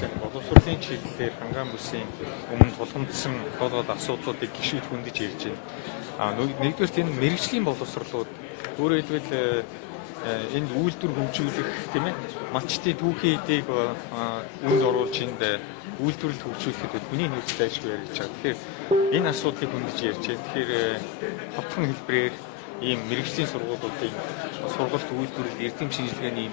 Боловсролын чиглэлээр хангаан бүсийн өмнө тулгамдсан болоод асуудлуудыг гишүүд хөндөж ярьж байна. Нэгдүгээр энэ мэрэгжлийн боловсролууд өөрөөр хэлбэл энд үйлдвэр хөгжүүлэх тийм ээ малчтын түүхийн эдийг үнд оруулж энд үйлдвэрлэл хөгжүүлэхэд хүний нөөцтэй ажгүй ярьж байгаа. Тэгэхээр энэ асуудлыг хөндөж ярьж байна. Тэгэхээр хавтхан хэлбэрээр ийм мэрэгжлийн сургуулиудын сургалт үйлдвэрлэл эрдэм шинжилгээний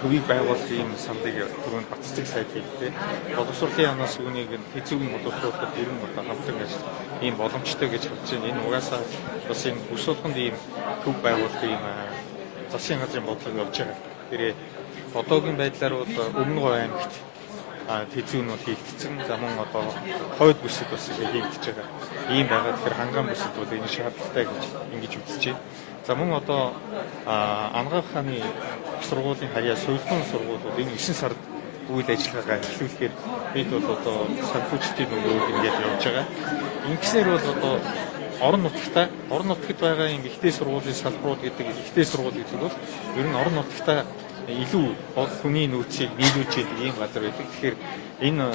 төвийг байгуулах ийм сандыг түрүүнд Батцэг сайд хийлээ. Боловсролын яамнаас үүнийг хэцүүгийн боловсруулахад ер нь хамтран ажил ийм боломжтой гэж харж байна. Энэ угаасаа бас энэ бүс болгонд ийм төв байгуулах ийм засгийн газрын бодлого явж байгаа. Тэгэхээр одоогийн байдлаар бол Өмнөг аймагт тэзүүнүүд хийгдсэн. За мөн одоо хойд бүсэд бас хийгдэж байгаа. Ийм байгаа. Тэгэхээр хангаан бүсэд бол энэ шаардлагатай гэж ингэж үзэж байна. За мөн одоо Анагаах хааны сургуулийн харьяа соёлын сургуулиуд энэ 9 сард үйл ажиллагаагаа эхлүүлэхээр бид бол одоо санхүүжилтийн нөгөө ингээд явж байгаа. Ингэснээр бол одоо орон нутагт байгаа юм ихтэй сургуулийн салбарууд гэдэг ихтэй сургууль гэдэг бол ер нь орон нутагт илүү хүний нөөцийг нийлүүлж ийм газар байдаг. Тэгэхээр энэ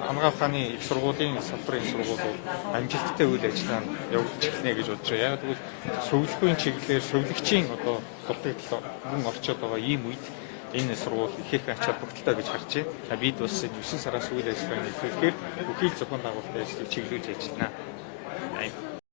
Анагаах хааны их сургуулийн салбарын сургуулиуд амжилттай үйл ажиллагаа явуулж эхнэ гэж бодож байгаа. Яг тэгвэл сувилгын чиглэлээр сувилагчийн одоо дутагдал мөн орчод байгаа ийм үед энэ сургууль их ач холбогдолтой гэж харж байна. Бид бас 9 сараас үйл ажиллагааны эхлүүлэхээр бүхий л зохион байгуулалтын ажлыг чиглүүлж ажиллана.